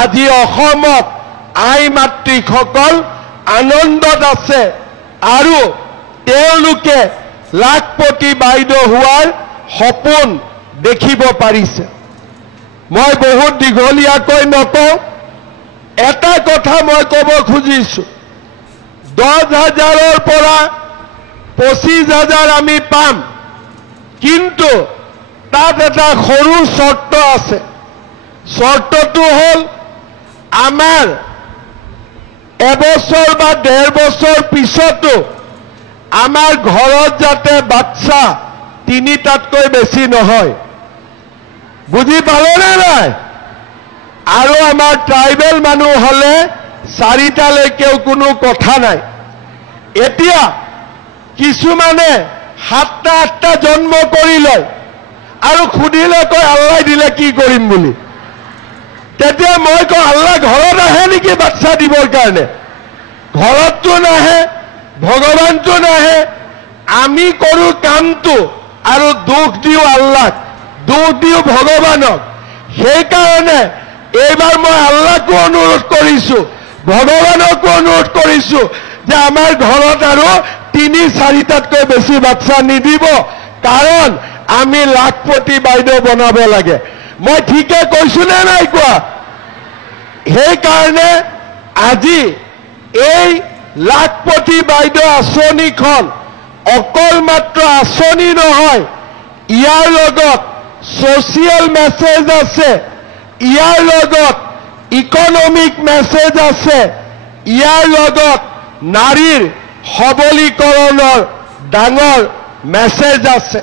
আজি অসমত আই মাতৃসকল আনন্দত আছে আৰু তেওঁলোকে লাখপতি বাইদেউ হোৱাৰ সপোন দেখিব পাৰিছে। মই বহুত দীঘলীয়াকৈ নকওঁ, এটা কথা মই ক'ব খুজিছোঁ, 10,000ৰ পৰা 25,000 আমি পাম, কিন্তু তাত এটা সৰু চৰ্ত আছে। চৰ্তটো হ'ল আমাৰ এবছৰ বা 1.5 বছৰ পিছতো আমাৰ ঘৰত যাতে বাচ্চা 3টাতকৈ বেছি নহয়। বুজি পালেনে নাই? আৰু আমাৰ ট্ৰাইবেল মানুহ হ'লে 4টালৈকেও কোনো কথা নাই। এতিয়া কিছুমানে 7টা 8টা জন্ম কৰি লয় আৰু সুধিলে কয় আল্লাহ দিলে কি কৰিম বুলি। তেতিয়া মই কওঁ আল্লাহ ঘৰত আহে নেকি বাচ্চা দিবৰ কাৰণে? ঘৰততো নাহে, ভগৱানটো নাহে। আমি কৰোঁ কামটো আৰু দুখ দিওঁ আল্লাহক, দুখ দিওঁ ভগৱানক। সেইকাৰণে এইবাৰ মই আল্লাহকো অনুৰোধ কৰিছোঁ, ভগৱানকো অনুৰোধ কৰিছোঁ যে আমাৰ ঘৰত আৰু 3-4টাতকৈ বেছি বাচ্চা নিদিব, কাৰণ আমি লাখপতি বাইদেউ বনাব লাগে। মই ঠিকে কৈছোঁ নে নাই কোৱা? সেইকাৰণে আজি এই লাখপতি বাইদেউ আঁচনিখন অকল মাত্ৰ আঁচনি নহয়, ইয়াৰ লগত ছ'চিয়েল মেছেজ আছে, ইয়াৰ লগত ইকনমিক মেছেজ আছে, ইয়াৰ লগত নাৰীৰ সবলীকৰণৰ ডাঙৰ মেছেজ আছে।